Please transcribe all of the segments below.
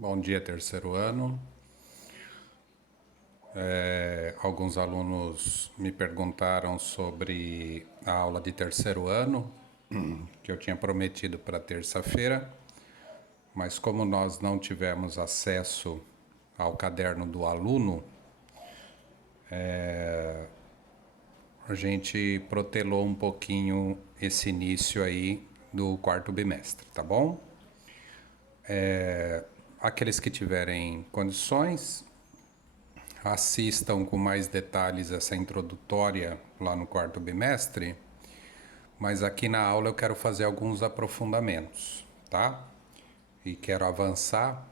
Bom dia, terceiro ano. Alguns alunos me perguntaram sobre a aula de terceiro ano, que eu tinha prometido para terça-feira, mas como nós não tivemos acesso ao caderno do aluno, a gente protelou um pouquinho esse início aí do quarto bimestre, tá bom? Aqueles que tiverem condições, assistam com mais detalhes essa introdutória lá no quarto bimestre, mas aqui na aula eu quero fazer alguns aprofundamentos, tá? E quero avançar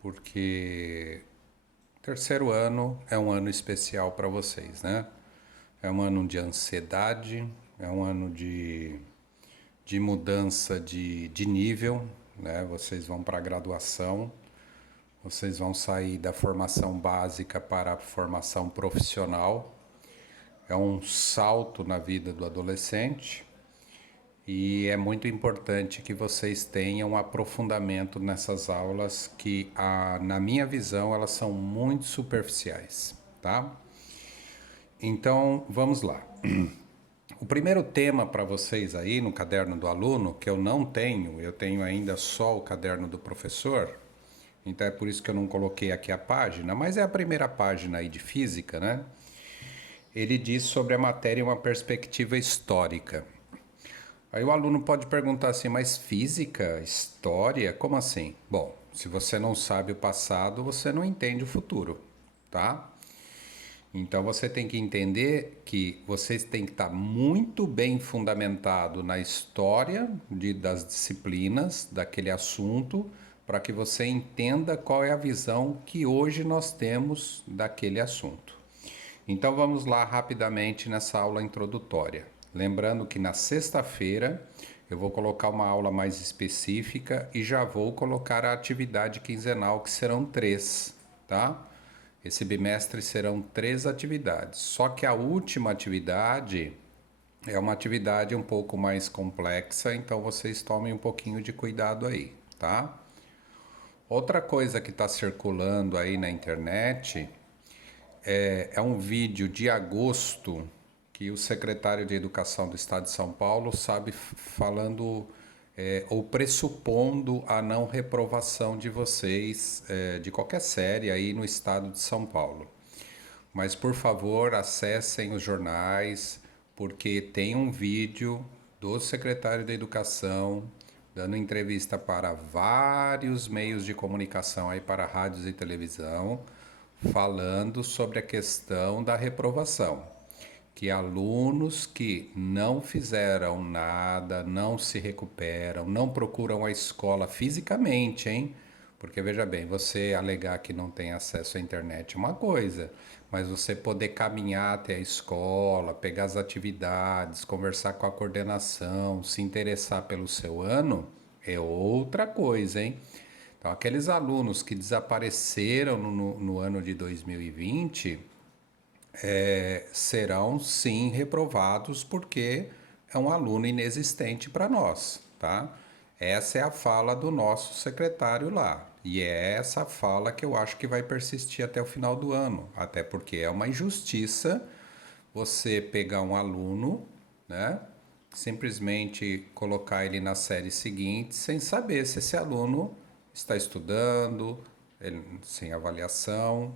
porque terceiro ano é um ano especial para vocês, né? É um ano de ansiedade, é um ano de mudança de nível, né? Vocês vão para a graduação, vocês vão sair da formação básica para a formação profissional. É um salto na vida do adolescente e é muito importante que vocês tenham um aprofundamento nessas aulas que, na minha visão, elas são muito superficiais, tá? Então, vamos lá. O primeiro tema para vocês aí no caderno do aluno, que eu tenho ainda só o caderno do professor, então é por isso que eu não coloquei aqui a página, mas é a primeira página aí de física, né? Ele diz sobre a matéria uma perspectiva histórica. Aí o aluno pode perguntar assim, mas física, história, como assim? Bom, se você não sabe o passado, você não entende o futuro, tá? Então você tem que entender que vocês têm que estar muito bem fundamentado na história das disciplinas, daquele assunto, para que você entenda qual é a visão que hoje nós temos daquele assunto. Então vamos lá rapidamente nessa aula introdutória. Lembrando que na sexta-feira eu vou colocar uma aula mais específica e já vou colocar a atividade quinzenal, que serão 3, tá? Esse bimestre serão 3 atividades. Só que a última atividade é uma atividade um pouco mais complexa, então vocês tomem um pouquinho de cuidado aí, tá? Outra coisa que está circulando aí na internet é um vídeo de agosto que o secretário de Educação do Estado de São Paulo sabe falando ou pressupondo a não reprovação de vocês de qualquer série aí no Estado de São Paulo. Mas por favor acessem os jornais porque tem um vídeo do secretário da Educação dando entrevista para vários meios de comunicação aí para rádios e televisão falando sobre a questão da reprovação, que alunos que não fizeram nada, não se recuperam, não procuram a escola fisicamente, hein? Porque veja bem, você alegar que não tem acesso à internet é uma coisa, mas você poder caminhar até a escola, pegar as atividades, conversar com a coordenação, se interessar pelo seu ano, é outra coisa, hein? Então, aqueles alunos que desapareceram no ano de 2020 serão sim reprovados porque é um aluno inexistente para nós, tá? Essa é a fala do nosso secretário lá. E é essa fala que eu acho que vai persistir até o final do ano. Até porque é uma injustiça você pegar um aluno, né? Simplesmente colocar ele na série seguinte sem saber se esse aluno está estudando, sem avaliação.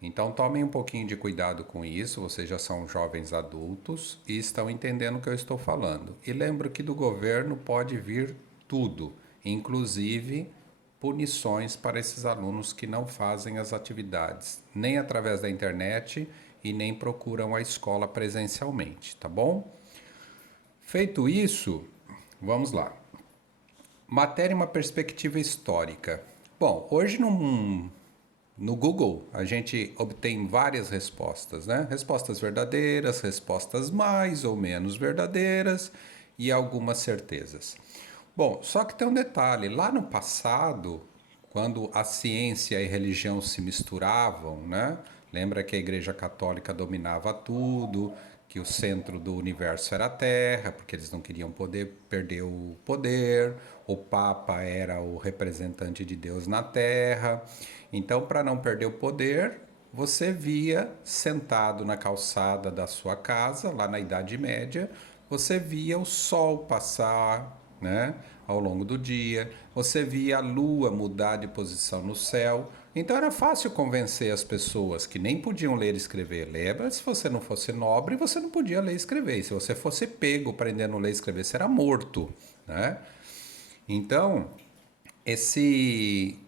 Então tomem um pouquinho de cuidado com isso, vocês já são jovens adultos e estão entendendo o que eu estou falando. E lembro que do governo pode vir tudo, inclusive punições para esses alunos que não fazem as atividades, nem através da internet e nem procuram a escola presencialmente, tá bom? Feito isso, vamos lá. Matéria uma perspectiva histórica. Bom, hoje no Google a gente obtém várias respostas, né? Respostas verdadeiras, respostas mais ou menos verdadeiras e algumas certezas. Bom, só que tem um detalhe: lá no passado, quando a ciência e a religião se misturavam, né? Lembra que a Igreja Católica dominava tudo, que o centro do universo era a Terra, porque eles não queriam perder o poder. O Papa era o representante de Deus na Terra. Então, para não perder o poder, você via sentado na calçada da sua casa, lá na Idade Média, você via o sol passar, né, ao longo do dia, você via a lua mudar de posição no céu. Então era fácil convencer as pessoas que nem podiam ler e escrever. Lembra, se você não fosse nobre, você não podia ler e escrever. E se você fosse pego aprendendo a ler e escrever, você era morto, né? Então, esse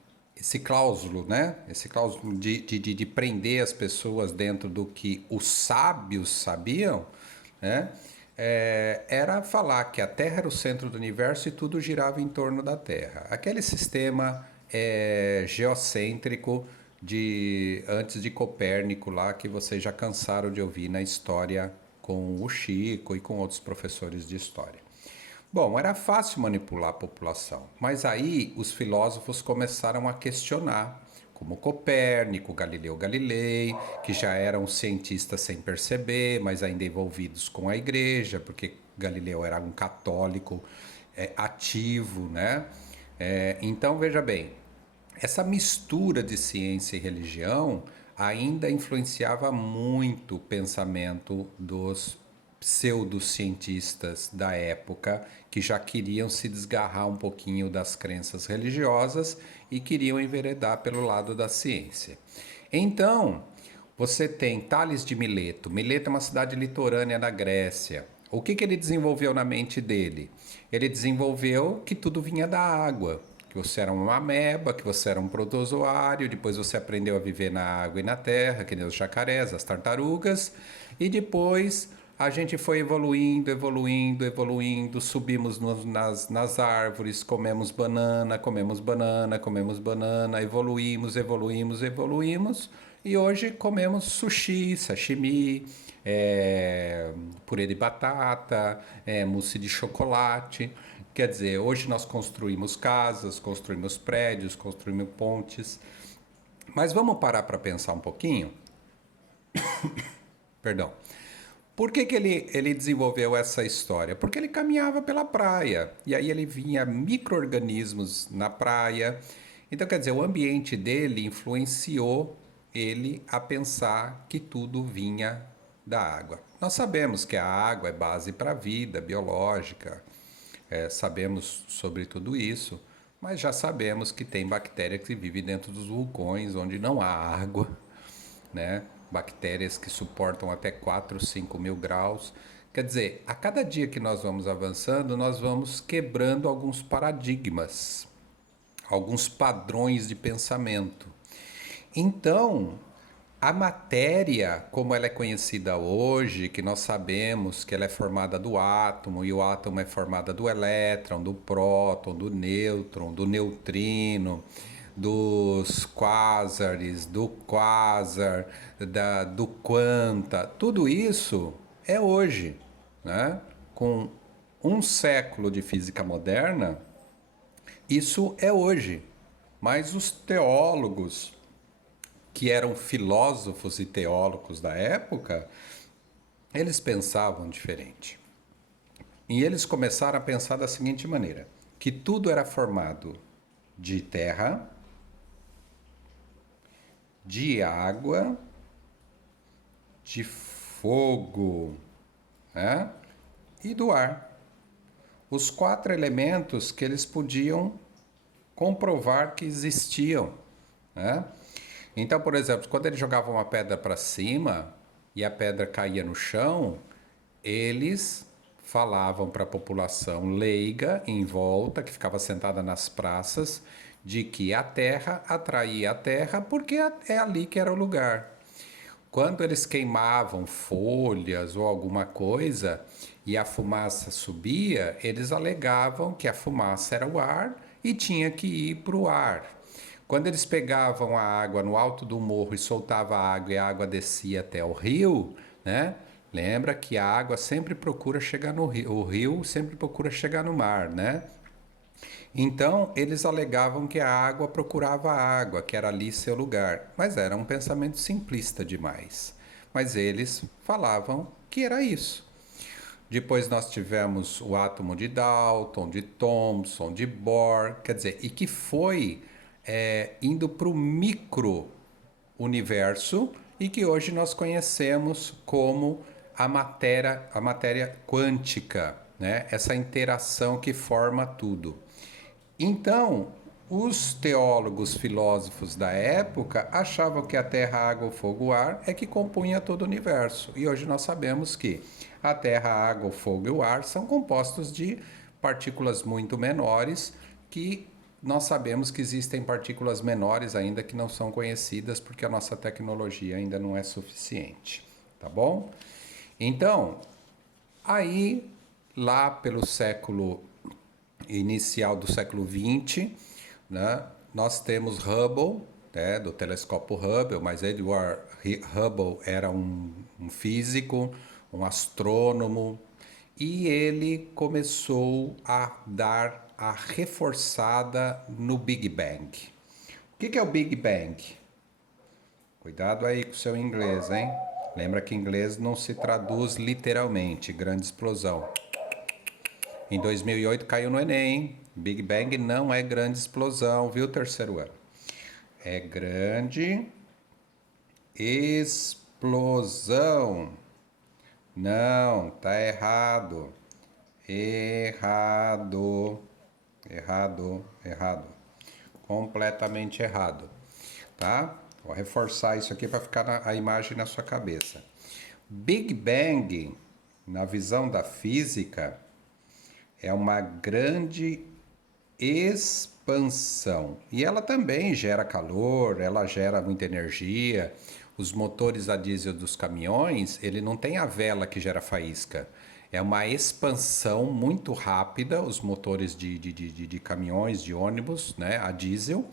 cláusulo, né? Esse cláusulo de prender as pessoas dentro do que os sábios sabiam, né? Era falar que a Terra era o centro do universo e tudo girava em torno da Terra. Aquele sistema geocêntrico de antes de Copérnico lá que vocês já cansaram de ouvir na história com o Chico e com outros professores de história. Bom, era fácil manipular a população, mas aí os filósofos começaram a questionar, como Copérnico, Galileu Galilei, que já eram cientistas sem perceber, mas ainda envolvidos com a igreja, porque Galileu era um católico ativo, né? Então, veja bem, essa mistura de ciência e religião ainda influenciava muito o pensamento dos pseudocientistas da época, que já queriam se desgarrar um pouquinho das crenças religiosas e queriam enveredar pelo lado da ciência. Então, você tem Tales de Mileto. Mileto é uma cidade litorânea da Grécia. O que ele desenvolveu na mente dele? Ele desenvolveu que tudo vinha da água, que você era uma ameba, que você era um protozoário, depois você aprendeu a viver na água e na terra, que nem os jacarés, as tartarugas, e depois a gente foi evoluindo, evoluindo, evoluindo, subimos nas árvores, comemos banana, comemos banana, comemos banana, evoluímos, evoluímos, evoluímos, e hoje comemos sushi, sashimi, purê de batata, mousse de chocolate. Quer dizer, hoje nós construímos casas, construímos prédios, construímos pontes. Mas vamos parar para pensar um pouquinho? Perdão. Por que ele desenvolveu essa história? Porque ele caminhava pela praia e aí ele vinha micro-organismos na praia. Então, quer dizer, o ambiente dele influenciou ele a pensar que tudo vinha da água. Nós sabemos que a água é base para a vida biológica, sabemos sobre tudo isso, mas já sabemos que tem bactéria que vive dentro dos vulcões onde não há água, né? Bactérias que suportam até 4, 5 mil graus. Quer dizer, a cada dia que nós vamos avançando, nós vamos quebrando alguns paradigmas, alguns padrões de pensamento. Então, a matéria, como ela é conhecida hoje, que nós sabemos que ela é formada do átomo, e o átomo é formada do elétron, do próton, do nêutron, do neutrino, dos quásares, do quásar, do quanta, tudo isso é hoje, né? Com um século de física moderna, isso é hoje. Mas os teólogos, que eram filósofos e teólogos da época, eles pensavam diferente. E eles começaram a pensar da seguinte maneira, que tudo era formado de terra, de água, de fogo, né? E do ar. Os 4 elementos que eles podiam comprovar que existiam, né? Então, por exemplo, quando eles jogavam uma pedra para cima e a pedra caía no chão, eles falavam para a população leiga em volta, que ficava sentada nas praças, de que a terra atraía a terra porque é ali que era o lugar. Quando eles queimavam folhas ou alguma coisa e a fumaça subia, eles alegavam que a fumaça era o ar e tinha que ir para o ar. Quando eles pegavam a água no alto do morro e soltavam a água e a água descia até o rio, né? Lembra que a água sempre procura chegar no rio, o rio sempre procura chegar no mar, né? Então, eles alegavam que a água procurava a água, que era ali seu lugar, mas era um pensamento simplista demais. mas eles falavam que era isso. Depois nós tivemos o átomo de Dalton, de Thomson, de Bohr, quer dizer, e que foi indo para o micro-universo e que hoje nós conhecemos como a matéria quântica, né? Essa interação que forma tudo. Então, os teólogos filósofos da época achavam que a terra, a água, o fogo, o ar é que compunha todo o universo. E hoje nós sabemos que a terra, a água, o fogo e o ar são compostos de partículas muito menores que nós sabemos que existem partículas menores ainda que não são conhecidas porque a nossa tecnologia ainda não é suficiente, tá bom? Então, aí lá pelo século inicial do século XX, né, nós temos Hubble, né, do telescópio Hubble, mas Edward Hubble era um físico, um astrônomo, e ele começou a dar a reforçada no Big Bang. O que é o Big Bang? Cuidado aí com o seu inglês, hein? Lembra que inglês não se traduz literalmente, grande explosão. Em 2008 caiu no Enem, hein? Big Bang não é grande explosão, viu, terceiro ano? É grande explosão. Não, tá errado. Errado. Errado, errado. Completamente errado. Tá? Vou reforçar isso aqui para ficar a imagem na sua cabeça. Big Bang, na visão da física, é uma grande expansão. E ela também gera calor, ela gera muita energia. Os motores a diesel dos caminhões, ele não tem a vela que gera faísca. É uma expansão muito rápida, os motores de caminhões, de ônibus, né, a diesel,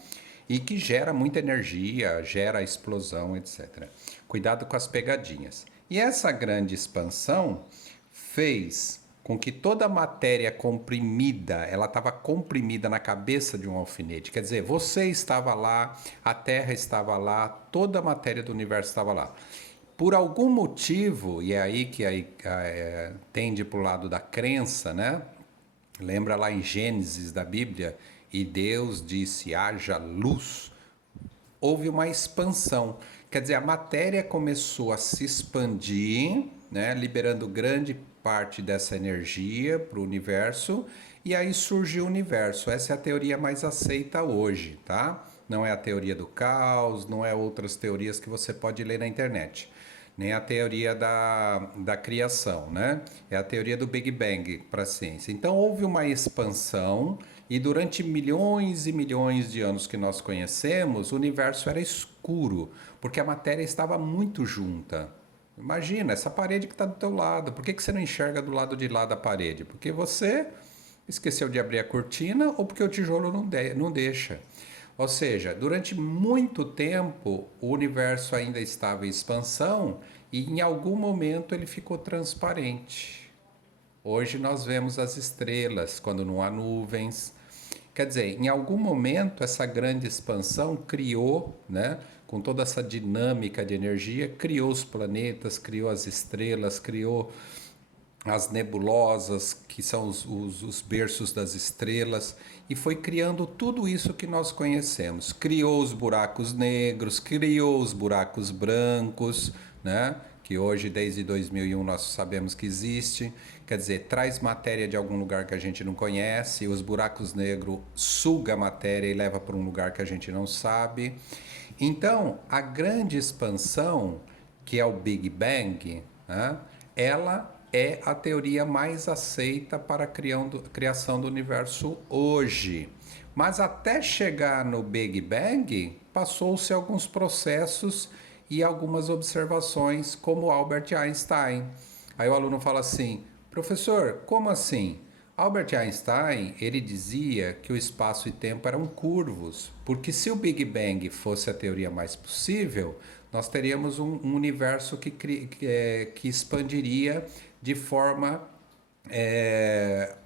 e que gera muita energia, gera explosão, etc. Cuidado com as pegadinhas. E essa grande expansão fez com que toda a matéria comprimida, ela estava comprimida na cabeça de um alfinete. Quer dizer, você estava lá, a Terra estava lá, toda a matéria do universo estava lá. Por algum motivo, e é aí que tende para o lado da crença, né? Lembra lá em Gênesis da Bíblia? E Deus disse: haja luz. Houve uma expansão. Quer dizer, a matéria começou a se expandir, né, liberando grande parte dessa energia para o universo, e aí surgiu o universo. Essa é a teoria mais aceita hoje, tá? Não é a teoria do caos, não é outras teorias que você pode ler na internet. Nem a teoria da criação, né? É a teoria do Big Bang para a ciência. Então houve uma expansão e durante milhões e milhões de anos que nós conhecemos, o universo era escuro, porque a matéria estava muito junta. Imagina, essa parede que está do teu lado, por que você não enxerga do lado de lá da parede? Porque você esqueceu de abrir a cortina ou porque o tijolo não deixa. Ou seja, durante muito tempo o universo ainda estava em expansão e em algum momento ele ficou transparente. Hoje nós vemos as estrelas quando não há nuvens. Quer dizer, em algum momento essa grande expansão criou, né, com toda essa dinâmica de energia, criou os planetas, criou as estrelas, criou as nebulosas, que são os berços das estrelas, e foi criando tudo isso que nós conhecemos. Criou os buracos negros, criou os buracos brancos, né? Que hoje, desde 2001, nós sabemos que existe. Quer dizer, traz matéria de algum lugar que a gente não conhece, os buracos negros suga a matéria e leva para um lugar que a gente não sabe. Então, a grande expansão, que é o Big Bang, né? Ela é a teoria mais aceita para a criação do universo hoje. Mas até chegar no Big Bang, passou-se alguns processos e algumas observações, como Albert Einstein. Aí o aluno fala assim: professor, como assim? Albert Einstein, ele dizia que o espaço e tempo eram curvos, porque se o Big Bang fosse a teoria mais possível, nós teríamos um universo que expandiria de forma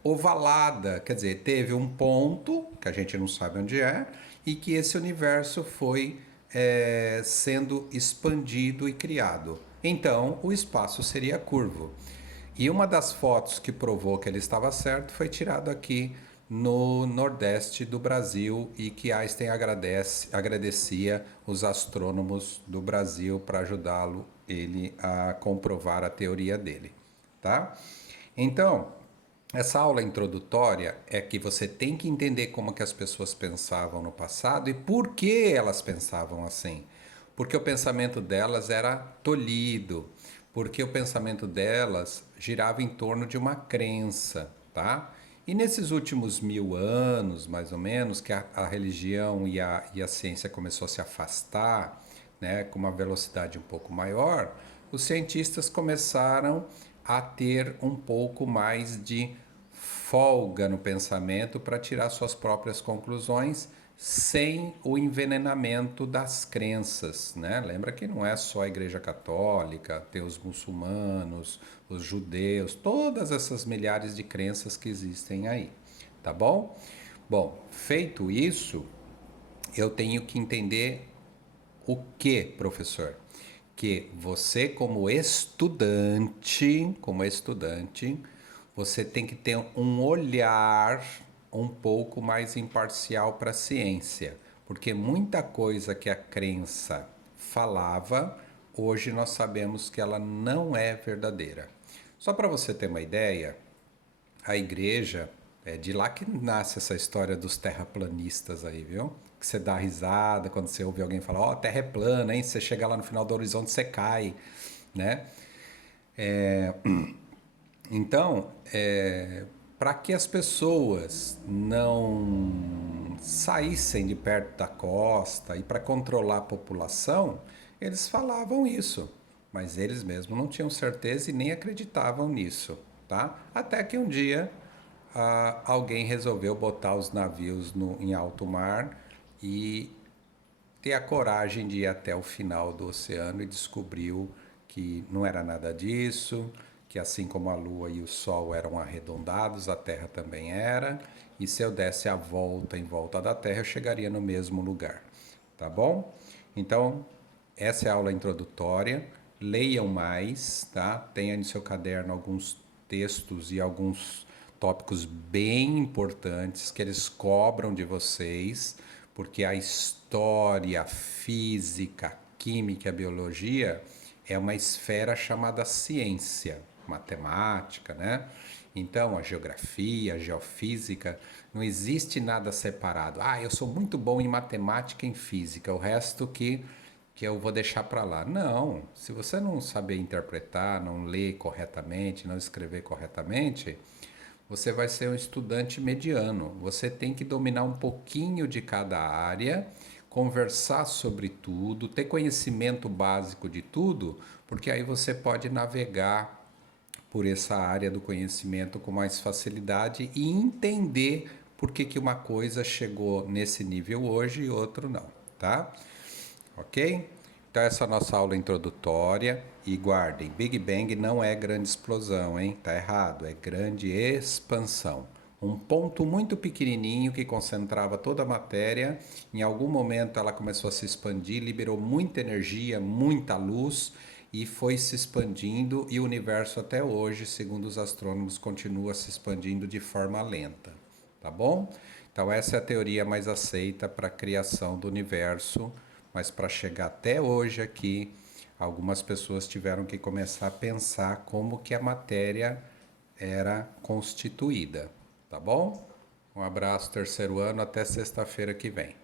ovalada, quer dizer, teve um ponto, que a gente não sabe onde é, e que esse universo foi sendo expandido e criado. Então o espaço seria curvo. E uma das fotos que provou que ele estava certo foi tirado aqui no Nordeste do Brasil e que Einstein agradecia os astrônomos do Brasil para ajudá-lo ele a comprovar a teoria dele, tá? Então, essa aula introdutória é que você tem que entender como que as pessoas pensavam no passado e por que elas pensavam assim. Porque o pensamento delas era tolhido, porque o pensamento delas girava em torno de uma crença, tá? E nesses últimos 1000 anos, mais ou menos, que a religião e a ciência começou a se afastar, né, com uma velocidade um pouco maior, os cientistas começaram a ter um pouco mais de folga no pensamento para tirar suas próprias conclusões sem o envenenamento das crenças, né? Lembra que não é só a Igreja Católica, tem os muçulmanos, os judeus, todas essas milhares de crenças que existem aí, tá bom? Bom, feito isso, eu tenho que entender o que, professor? Que você como estudante, você tem que ter um olhar um pouco mais imparcial para a ciência, porque muita coisa que a crença falava, hoje nós sabemos que ela não é verdadeira. Só para você ter uma ideia, a igreja, é de lá que nasce essa história dos terraplanistas aí, viu? Que você dá risada quando você ouve alguém falar, ó, terra é plana, hein? Você chega lá no final do horizonte, você cai, né? Então, para que as pessoas não saíssem de perto da costa e para controlar a população, eles falavam isso, mas eles mesmos não tinham certeza e nem acreditavam nisso, tá? Até que um dia alguém resolveu botar os navios em alto mar e ter a coragem de ir até o final do oceano e descobriu que não era nada disso, que assim como a Lua e o Sol eram arredondados, a Terra também era, e se eu desse a volta em volta da Terra, eu chegaria no mesmo lugar, tá bom? Então, essa é a aula introdutória. Leiam mais, tá? Tenha no seu caderno alguns textos e alguns tópicos bem importantes que eles cobram de vocês, porque a história, a física, a química, a biologia é uma esfera chamada ciência, matemática, né? Então, a geografia, a geofísica, não existe nada separado. Ah, eu sou muito bom em matemática e em física, o resto que eu vou deixar para lá. Não, se você não saber interpretar, não ler corretamente, não escrever corretamente, você vai ser um estudante mediano. Você tem que dominar um pouquinho de cada área, conversar sobre tudo, ter conhecimento básico de tudo, porque aí você pode navegar por essa área do conhecimento com mais facilidade e entender por que, que uma coisa chegou nesse nível hoje e outro não, tá? Ok? Então essa é a nossa aula introdutória e guardem, Big Bang não é grande explosão, hein? Tá errado, é grande expansão. Um ponto muito pequenininho que concentrava toda a matéria, em algum momento ela começou a se expandir, liberou muita energia, muita luz e foi se expandindo e o universo até hoje, segundo os astrônomos, continua se expandindo de forma lenta, tá bom? Então essa é a teoria mais aceita para a criação do universo, mas para chegar até hoje aqui, algumas pessoas tiveram que começar a pensar como que a matéria era constituída, tá bom? Um abraço, terceiro ano, até sexta-feira que vem.